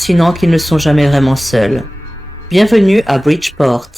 insinuant qu'ils ne sont jamais vraiment seuls. Bienvenue à Bridgeport.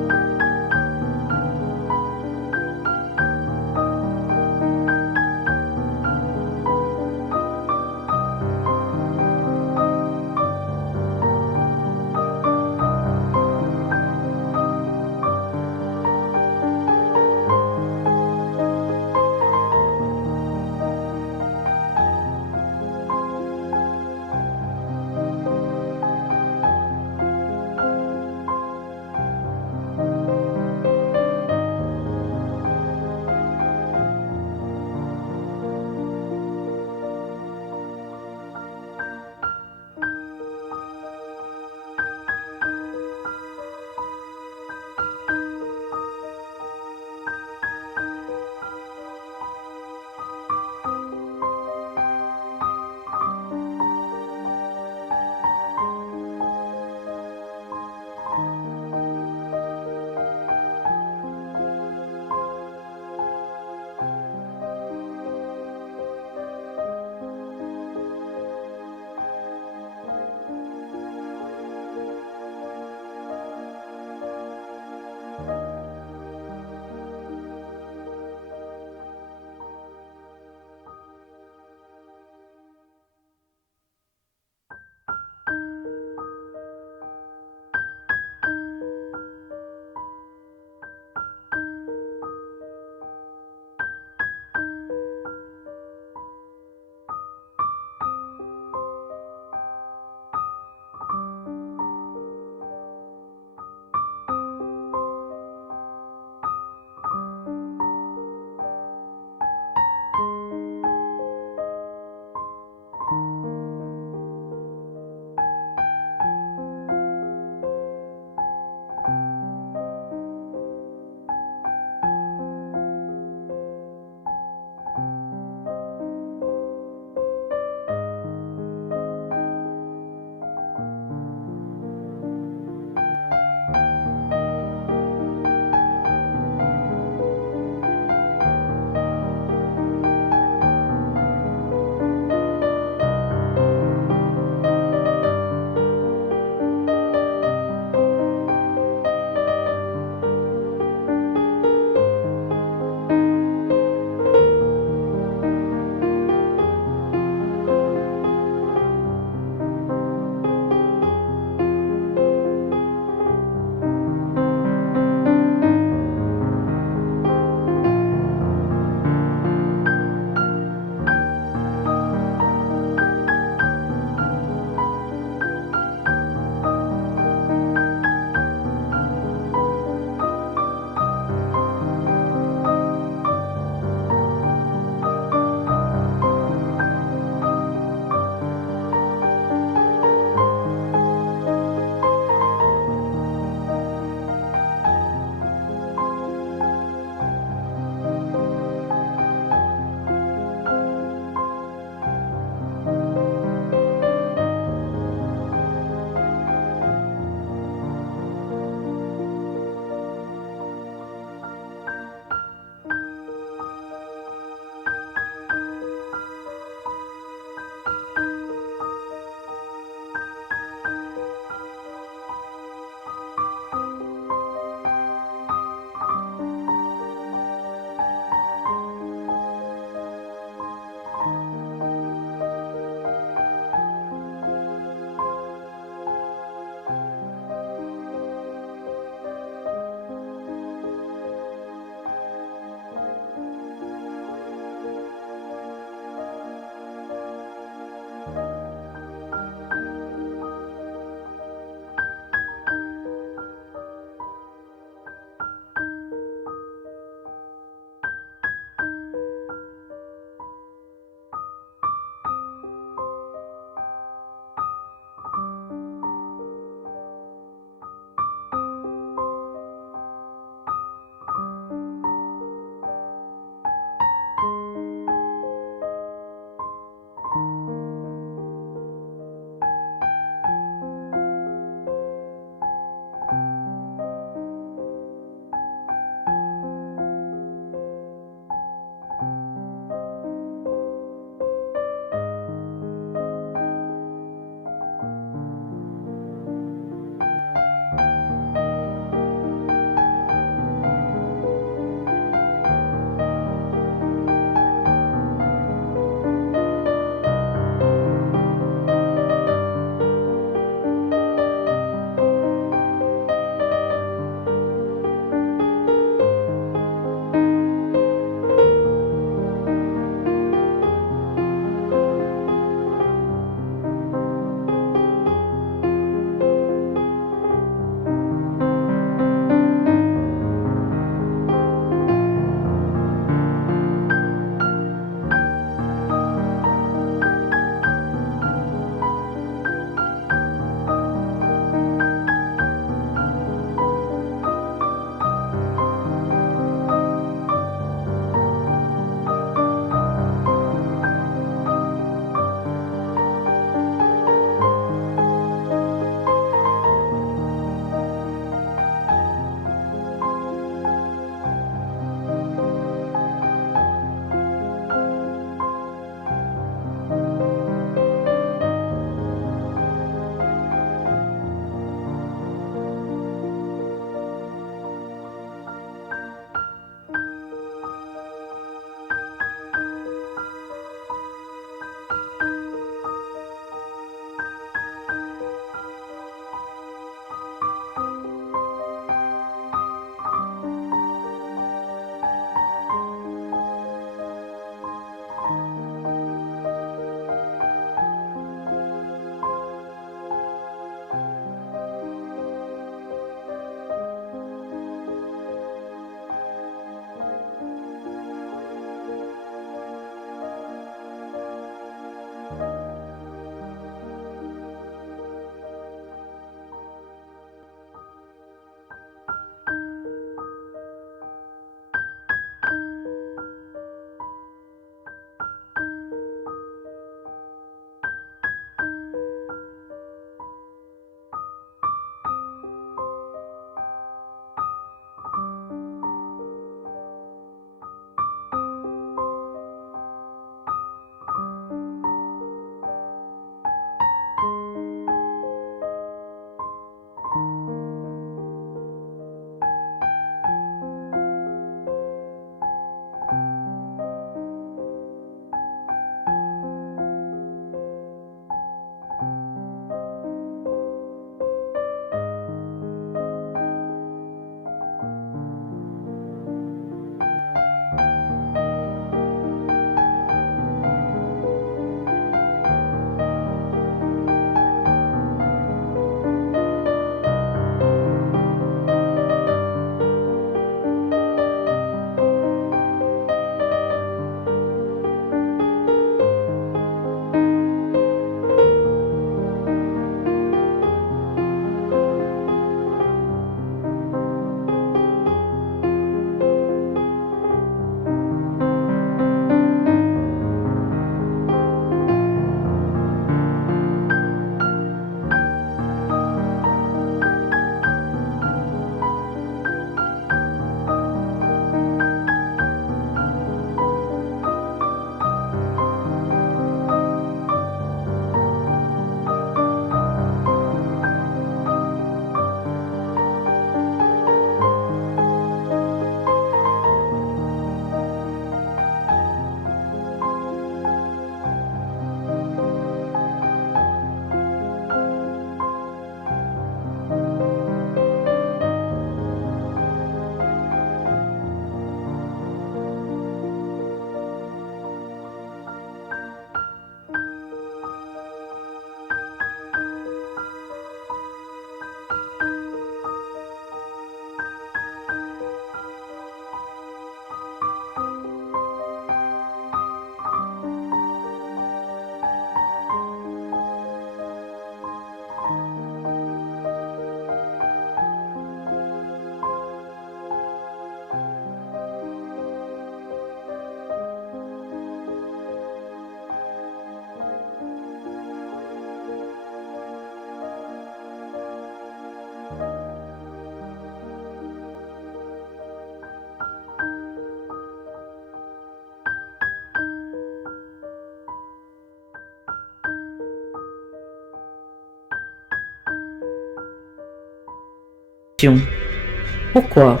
Pourquoi?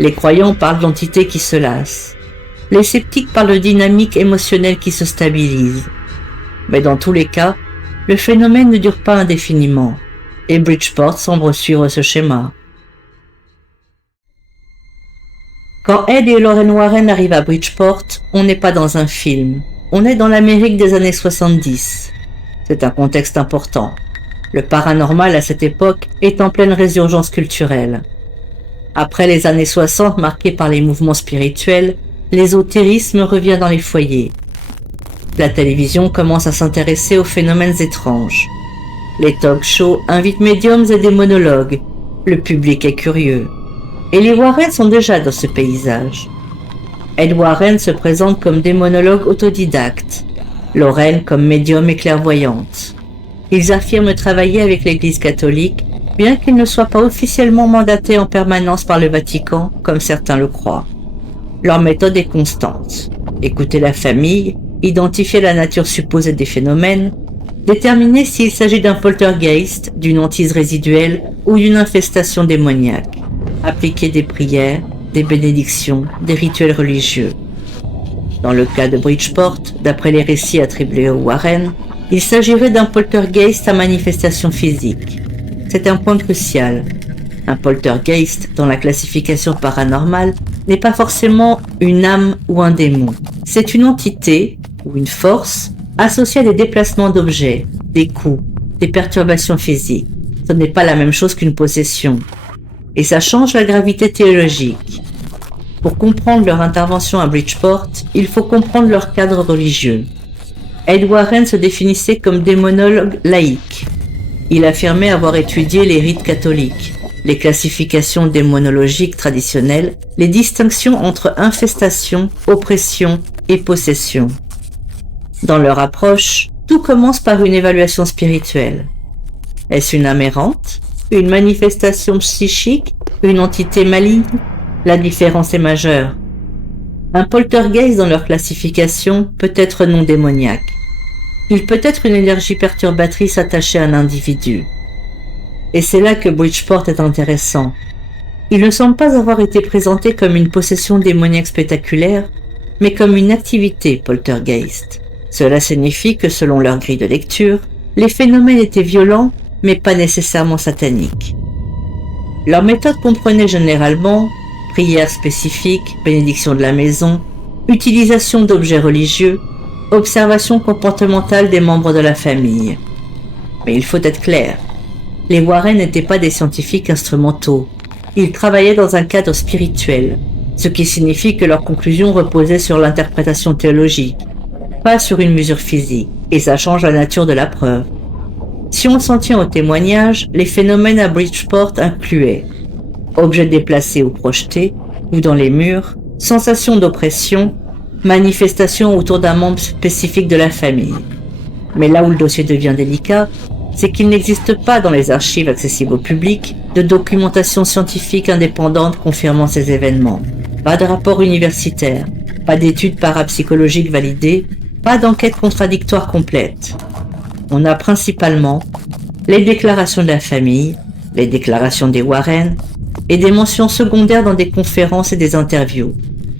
Les croyants parlent d'entités qui se lassent. Les sceptiques parlent de dynamiques émotionnelles qui se stabilisent. Mais dans tous les cas, le phénomène ne dure pas indéfiniment, et Bridgeport semble suivre ce schéma. Quand Ed et Lorraine Warren arrivent à Bridgeport, on n'est pas dans un film, on est dans l'Amérique des années 70. C'est un contexte important. Le paranormal à cette époque est en pleine résurgence culturelle. Après les années 60 marquées par les mouvements spirituels, l'ésotérisme revient dans les foyers. La télévision commence à s'intéresser aux phénomènes étranges. Les talk-shows invitent médiums et des monologues. Le public est curieux. Et les Warren sont déjà dans ce paysage. Ed Warren se présente comme démonologue autodidacte, Lorraine comme médium et clairvoyante. Ils affirment travailler avec l'Église catholique, bien qu'ils ne soient pas officiellement mandatés en permanence par le Vatican, comme certains le croient. Leur méthode est constante. Écouter la famille, identifier la nature supposée des phénomènes, déterminer s'il s'agit d'un poltergeist, d'une hantise résiduelle ou d'une infestation démoniaque, appliquer des prières, des bénédictions, des rituels religieux. Dans le cas de Bridgeport, d'après les récits attribués aux Warren, il s'agirait d'un poltergeist à manifestation physique. C'est un point crucial. Un poltergeist, dans la classification paranormale, n'est pas forcément une âme ou un démon. C'est une entité, ou une force, associée à des déplacements d'objets, des coups, des perturbations physiques. Ce n'est pas la même chose qu'une possession. Et ça change la gravité théologique. Pour comprendre leur intervention à Bridgeport, il faut comprendre leur cadre religieux. Ed Warren se définissait comme démonologue laïque. Il affirmait avoir étudié les rites catholiques, les classifications démonologiques traditionnelles, les distinctions entre infestation, oppression et possession. Dans leur approche, tout commence par une évaluation spirituelle. Est-ce une âme errante? Une manifestation psychique? Une entité maligne? La différence est majeure. Un poltergeist dans leur classification peut être non démoniaque. Il peut être une énergie perturbatrice attachée à un individu. Et c'est là que Bridgeport est intéressant. Il ne semble pas avoir été présenté comme une possession démoniaque spectaculaire, mais comme une activité poltergeist. Cela signifie que selon leur grille de lecture, les phénomènes étaient violents, mais pas nécessairement sataniques. Leur méthode comprenait généralement prières spécifiques, bénédiction de la maison, utilisation d'objets religieux, observation comportementale des membres de la famille. Mais il faut être clair, les Warren n'étaient pas des scientifiques instrumentaux. Ils travaillaient dans un cadre spirituel, ce qui signifie que leurs conclusions reposaient sur l'interprétation théologique, pas sur une mesure physique, et ça change la nature de la preuve. Si on s'en tient au témoignage, les phénomènes à Bridgeport incluaient objets déplacés ou projetés, ou dans les murs, sensations d'oppression, manifestations autour d'un membre spécifique de la famille. Mais là où le dossier devient délicat, c'est qu'il n'existe pas dans les archives accessibles au public de documentation scientifique indépendante confirmant ces événements. Pas de rapport universitaire, pas d'études parapsychologiques validées, pas d'enquête contradictoire complète. On a principalement les déclarations de la famille, les déclarations des Warren, et des mentions secondaires dans des conférences et des interviews.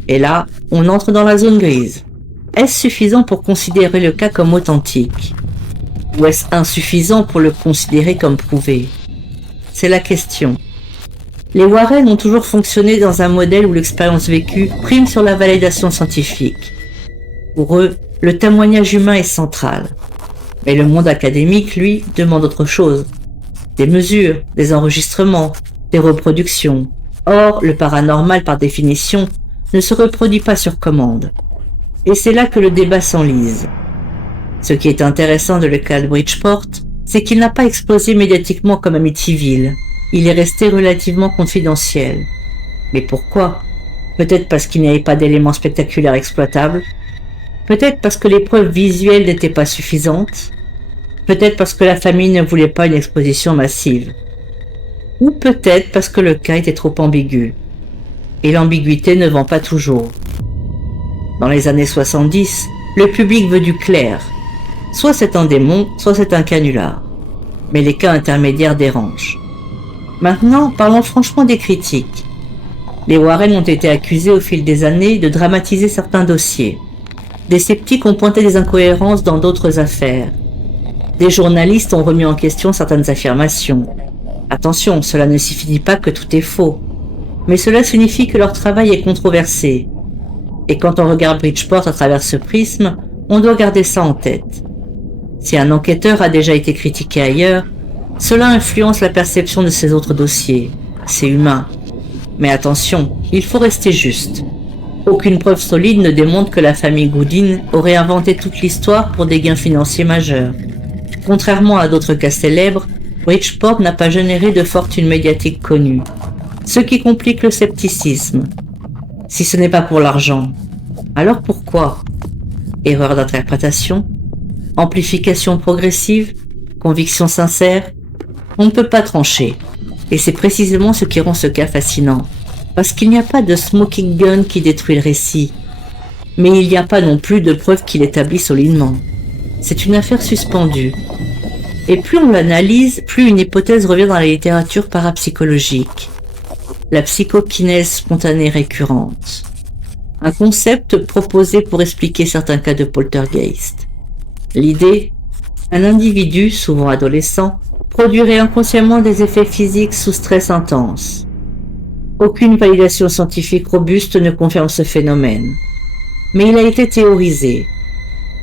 Et là, on entre dans la zone grise. Est-ce suffisant pour considérer le cas comme authentique? Ou est-ce insuffisant pour le considérer comme prouvé? C'est la question. Les Warren ont toujours fonctionné dans un modèle où l'expérience vécue prime sur la validation scientifique. Pour eux, le témoignage humain est central. Mais le monde académique, lui, demande autre chose. Des mesures, des enregistrements, des reproductions. Or, le paranormal, par définition, ne se reproduit pas sur commande. Et c'est là que le débat s'enlise. Ce qui est intéressant de le cas de Bridgeport, c'est qu'il n'a pas explosé médiatiquement comme Amityville. Il est resté relativement confidentiel. Mais pourquoi? Peut-être parce qu'il n'y avait pas d'éléments spectaculaires exploitables. Peut-être parce que les preuves visuelles n'étaient pas suffisantes. Peut-être parce que la famille ne voulait pas une exposition massive. Ou peut-être parce que le cas était trop ambigu. Et l'ambiguïté ne vend pas toujours. Dans les années 70, le public veut du clair. Soit c'est un démon, soit c'est un canular. Mais les cas intermédiaires dérangent. Maintenant, parlons franchement des critiques. Les Warren ont été accusés au fil des années de dramatiser certains dossiers. Des sceptiques ont pointé des incohérences dans d'autres affaires. Des journalistes ont remis en question certaines affirmations. Attention, cela ne signifie pas que tout est faux, mais cela signifie que leur travail est controversé. Et quand on regarde Bridgeport à travers ce prisme, on doit garder ça en tête. Si un enquêteur a déjà été critiqué ailleurs, cela influence la perception de ses autres dossiers. C'est humain. Mais attention, il faut rester juste. Aucune preuve solide ne démontre que la famille Goodin aurait inventé toute l'histoire pour des gains financiers majeurs. Contrairement à d'autres cas célèbres, Bridgeport n'a pas généré de fortune médiatique connue, ce qui complique le scepticisme. Si ce n'est pas pour l'argent, alors pourquoi? Erreur d'interprétation? Amplification progressive? Conviction sincère? On ne peut pas trancher. Et c'est précisément ce qui rend ce cas fascinant. Parce qu'il n'y a pas de smoking gun qui détruit le récit. Mais il n'y a pas non plus de preuves qui l'établissent solidement. C'est une affaire suspendue. Et plus on l'analyse, plus une hypothèse revient dans la littérature parapsychologique. La psychokinèse spontanée récurrente. Un concept proposé pour expliquer certains cas de poltergeist. L'idée, un individu, souvent adolescent, produirait inconsciemment des effets physiques sous stress intense. Aucune validation scientifique robuste ne confirme ce phénomène. Mais il a été théorisé.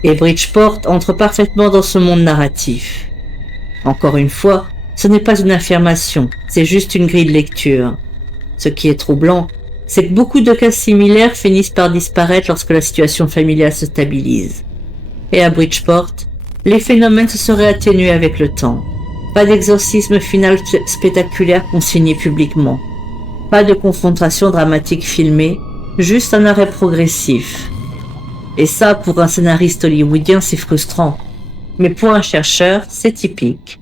Et Bridgeport entre parfaitement dans ce monde narratif. Encore une fois, ce n'est pas une affirmation, c'est juste une grille de lecture. Ce qui est troublant, c'est que beaucoup de cas similaires finissent par disparaître lorsque la situation familiale se stabilise. Et à Bridgeport, les phénomènes se seraient atténués avec le temps. Pas d'exorcisme final spectaculaire consigné publiquement. Pas de confrontation dramatique filmée, juste un arrêt progressif. Et ça, pour un scénariste hollywoodien, c'est frustrant. Mais pour un chercheur, c'est typique.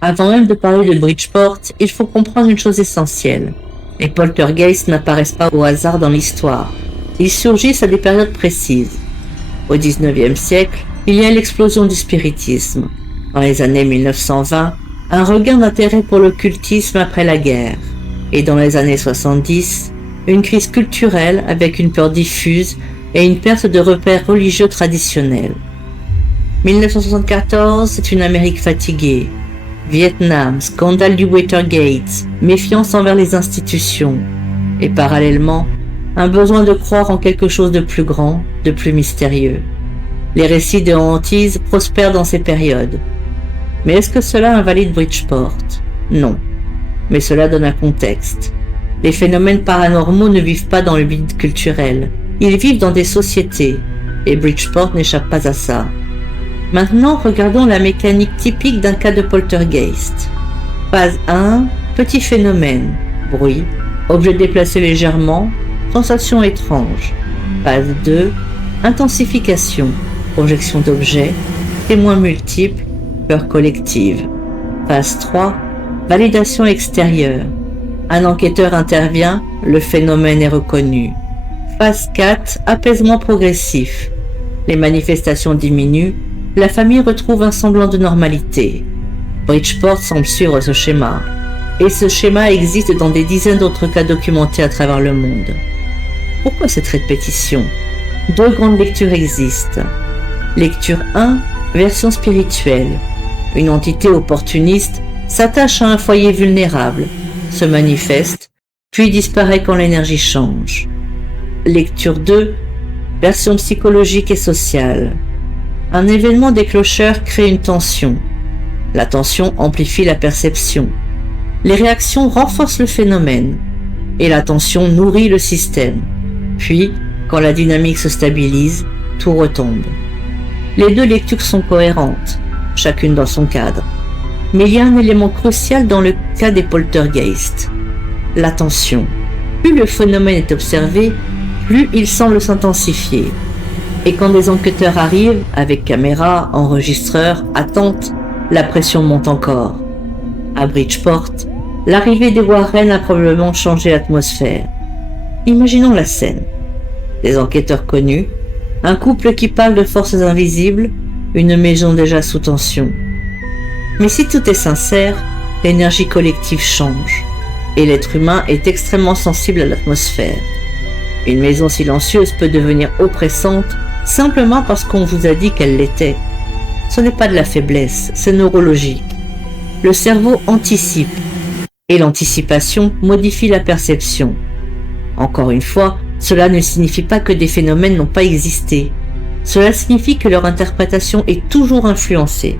Avant même de parler de Bridgeport, il faut comprendre une chose essentielle. Les poltergeists n'apparaissent pas au hasard dans l'histoire. Ils surgissent à des périodes précises. Au XIXe siècle, il y a l'explosion du spiritisme. Dans les années 1920, un regain d'intérêt pour l'occultisme après la guerre. Et dans les années 70, une crise culturelle avec une peur diffuse et une perte de repères religieux traditionnels. 1974, c'est une Amérique fatiguée. Vietnam, scandale du Watergate, méfiance envers les institutions. Et parallèlement, un besoin de croire en quelque chose de plus grand, de plus mystérieux. Les récits de hantise prospèrent dans ces périodes. Mais est-ce que cela invalide Bridgeport? Non. Mais cela donne un contexte. Les phénomènes paranormaux ne vivent pas dans le vide culturel. Ils vivent dans des sociétés. Et Bridgeport n'échappe pas à ça. Maintenant, regardons la mécanique typique d'un cas de poltergeist. Phase 1, petit phénomène. Bruit. Objet déplacé légèrement. Sensation étrange. Phase 2, intensification. Projection d'objets. Témoins multiples. Peur collective. Phase 3, validation extérieure. Un enquêteur intervient, le phénomène est reconnu. Phase 4, apaisement progressif. Les manifestations diminuent, la famille retrouve un semblant de normalité. Bridgeport semble suivre ce schéma. Et ce schéma existe dans des dizaines d'autres cas documentés à travers le monde. Pourquoi cette répétition? Deux grandes lectures existent. Lecture 1, version spirituelle. Une entité opportuniste s'attache à un foyer vulnérable, se manifeste, puis disparaît quand l'énergie change. Lecture 2, version psychologique et sociale. Un événement déclencheur crée une tension. La tension amplifie la perception. Les réactions renforcent le phénomène. Et la tension nourrit le système. Puis, quand la dynamique se stabilise, tout retombe. Les deux lectures sont cohérentes, chacune dans son cadre. Mais il y a un élément crucial dans le cas des poltergeists. L'attention. Plus le phénomène est observé, plus il semble s'intensifier. Et quand des enquêteurs arrivent, avec caméra, enregistreur, attente, la pression monte encore. À Bridgeport, l'arrivée des Warren a probablement changé l'atmosphère. Imaginons la scène. Des enquêteurs connus, un couple qui parle de forces invisibles, une maison déjà sous tension. Mais si tout est sincère, l'énergie collective change, et l'être humain est extrêmement sensible à l'atmosphère. Une maison silencieuse peut devenir oppressante simplement parce qu'on vous a dit qu'elle l'était. Ce n'est pas de la faiblesse, c'est neurologique. Le cerveau anticipe, et l'anticipation modifie la perception. Encore une fois, cela ne signifie pas que des phénomènes n'ont pas existé. Cela signifie que leur interprétation est toujours influencée.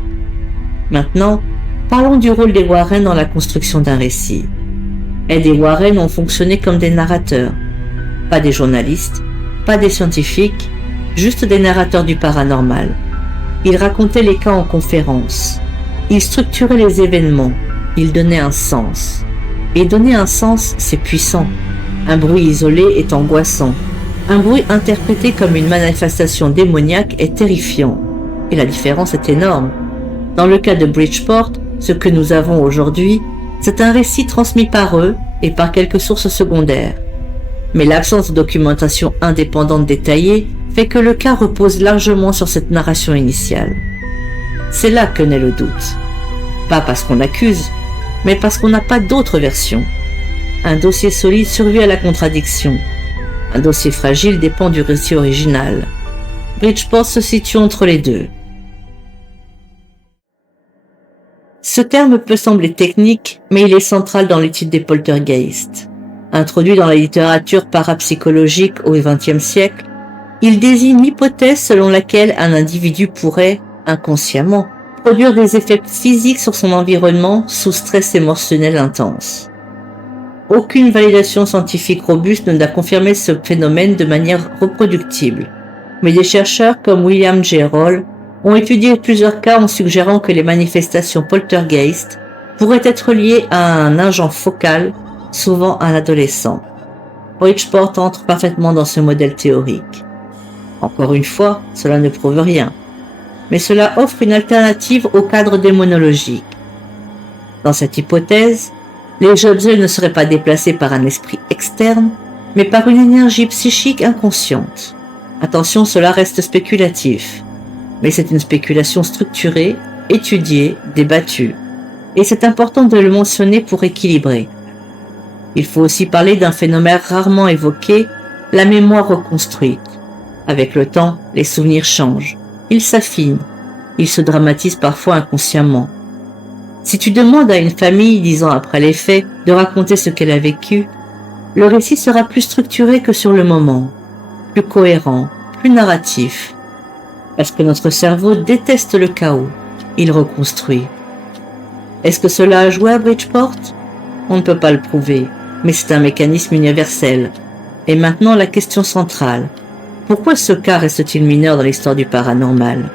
Maintenant, parlons du rôle des Warren dans la construction d'un récit. Ed et Warren ont fonctionné comme des narrateurs. Pas des journalistes, pas des scientifiques, juste des narrateurs du paranormal. Ils racontaient les cas en conférence. Ils structuraient les événements. Ils donnaient un sens. Et donner un sens, c'est puissant. Un bruit isolé est angoissant. Un bruit interprété comme une manifestation démoniaque est terrifiant. Et la différence est énorme. Dans le cas de Bridgeport, ce que nous avons aujourd'hui, c'est un récit transmis par eux et par quelques sources secondaires. Mais l'absence de documentation indépendante détaillée fait que le cas repose largement sur cette narration initiale. C'est là que naît le doute. Pas parce qu'on accuse, mais parce qu'on n'a pas d'autre version. Un dossier solide survit à la contradiction. Un dossier fragile dépend du récit original. Bridgeport se situe entre les deux. Ce terme peut sembler technique, mais il est central dans l'étude des poltergeists. Introduit dans la littérature parapsychologique au XXe siècle, il désigne l'hypothèse selon laquelle un individu pourrait, inconsciemment, produire des effets physiques sur son environnement sous stress émotionnel intense. Aucune validation scientifique robuste n'a confirmé ce phénomène de manière reproductible, mais des chercheurs comme William J. Roll ont étudié plusieurs cas en suggérant que les manifestations poltergeist pourraient être liées à un agent focal, souvent un adolescent. Bridgeport entre parfaitement dans ce modèle théorique. Encore une fois, cela ne prouve rien, mais cela offre une alternative au cadre démonologique. Dans cette hypothèse, les objets ne seraient pas déplacés par un esprit externe, mais par une énergie psychique inconsciente. Attention, cela reste spéculatif, mais c'est une spéculation structurée, étudiée, débattue, et c'est important de le mentionner pour équilibrer. Il faut aussi parler d'un phénomène rarement évoqué, la mémoire reconstruite. Avec le temps, les souvenirs changent, ils s'affinent, ils se dramatisent parfois inconsciemment. Si tu demandes à une famille, 10 ans après les faits, de raconter ce qu'elle a vécu, le récit sera plus structuré que sur le moment, plus cohérent, plus narratif. Parce que notre cerveau déteste le chaos, il reconstruit. Est-ce que cela a joué à Bridgeport? On ne peut pas le prouver, mais c'est un mécanisme universel. Et maintenant la question centrale. Pourquoi ce cas reste-t-il mineur dans l'histoire du paranormal?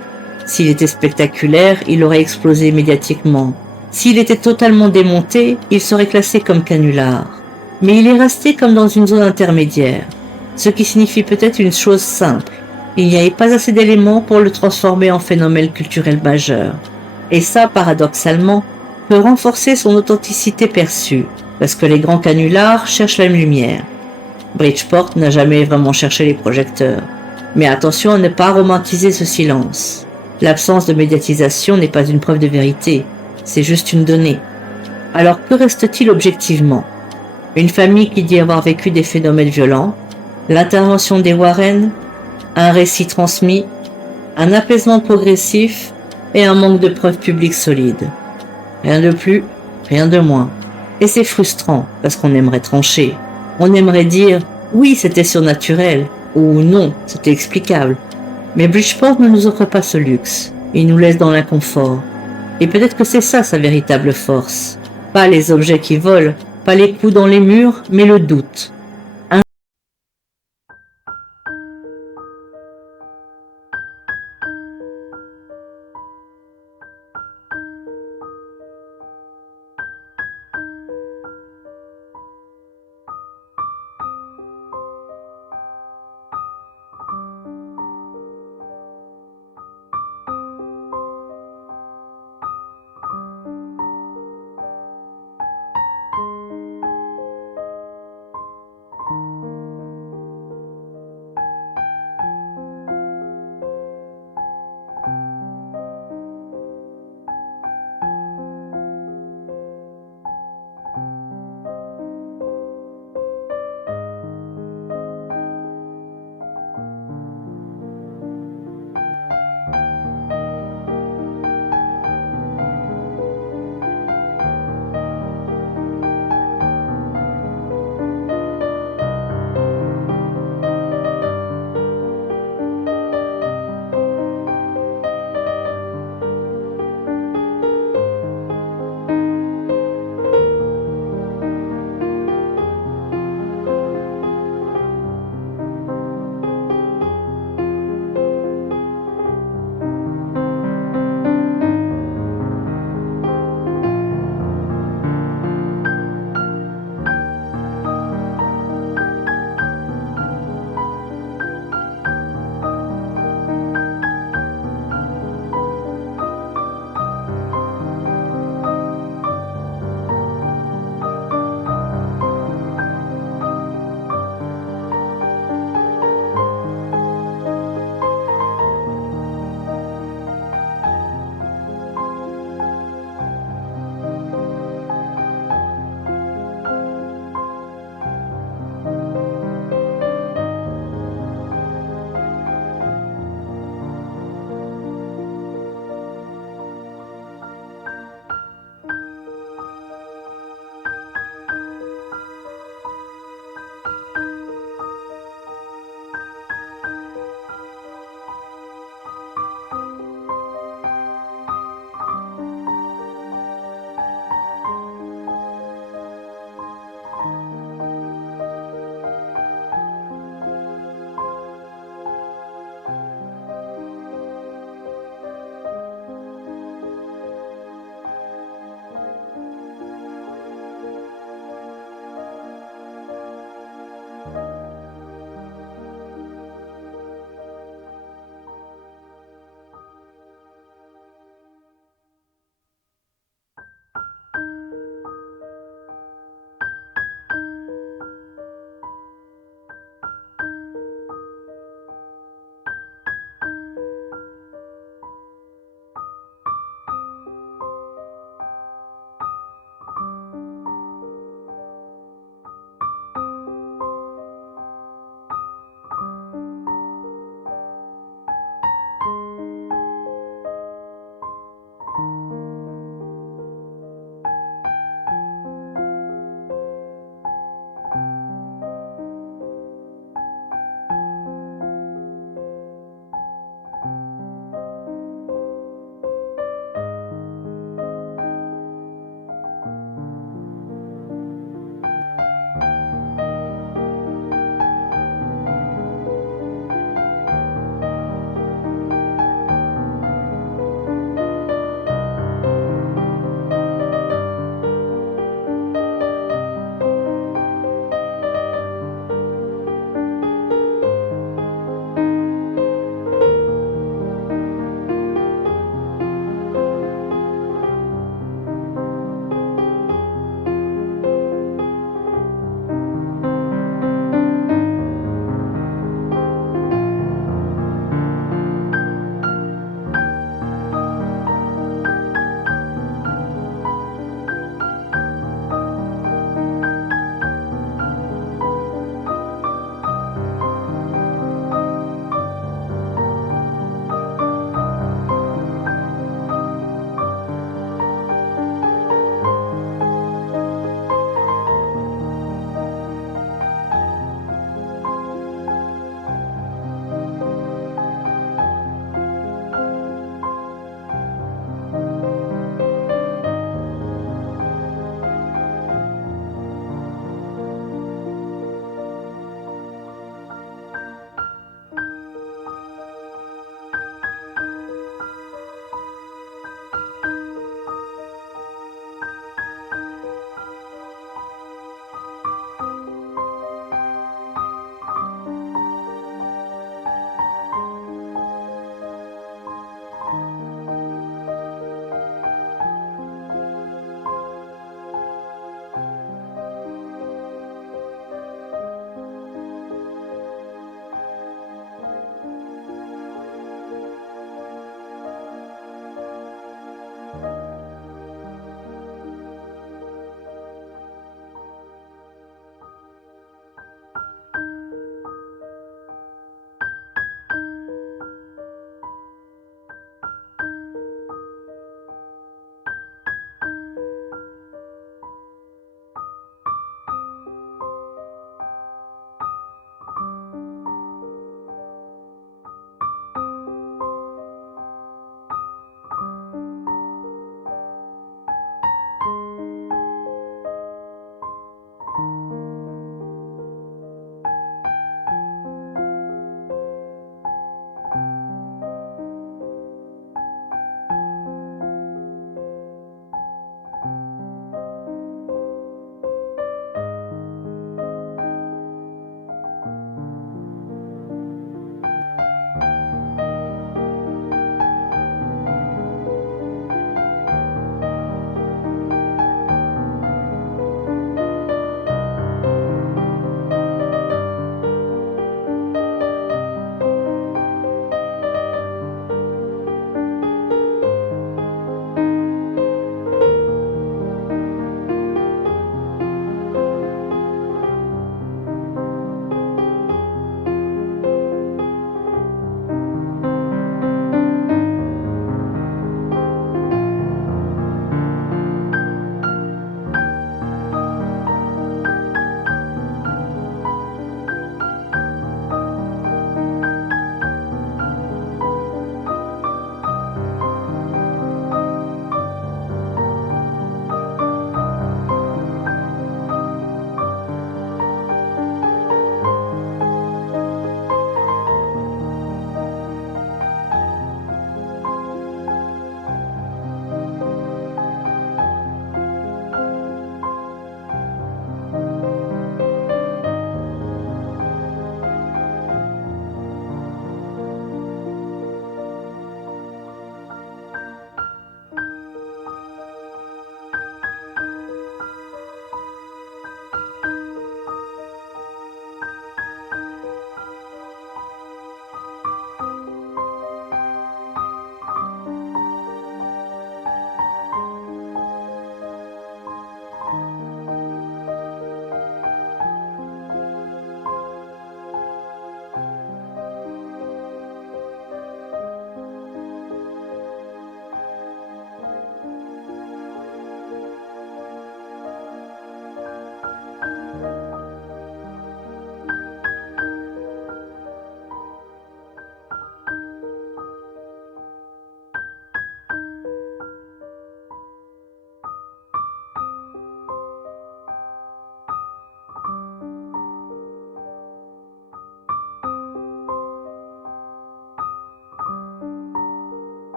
S'il était spectaculaire, il aurait explosé médiatiquement. S'il était totalement démonté, il serait classé comme canular. Mais il est resté comme dans une zone intermédiaire, ce qui signifie peut-être une chose simple. Il n'y avait pas assez d'éléments pour le transformer en phénomène culturel majeur. Et ça, paradoxalement, peut renforcer son authenticité perçue, parce que les grands canulars cherchent la lumière. Bridgeport n'a jamais vraiment cherché les projecteurs. Mais attention à ne pas romantiser ce silence. L'absence de médiatisation n'est pas une preuve de vérité, c'est juste une donnée. Alors que reste-t-il objectivement? Une famille qui dit avoir vécu des phénomènes violents, l'intervention des Warren, un récit transmis, un apaisement progressif et un manque de preuves publiques solides. Rien de plus, rien de moins. Et c'est frustrant parce qu'on aimerait trancher. On aimerait dire « oui, c'était surnaturel » ou « non, c'était explicable ». Mais Bridgeport ne nous offre pas ce luxe. Il nous laisse dans l'inconfort. Et peut-être que c'est ça sa véritable force. Pas les objets qui volent, pas les coups dans les murs, mais le doute.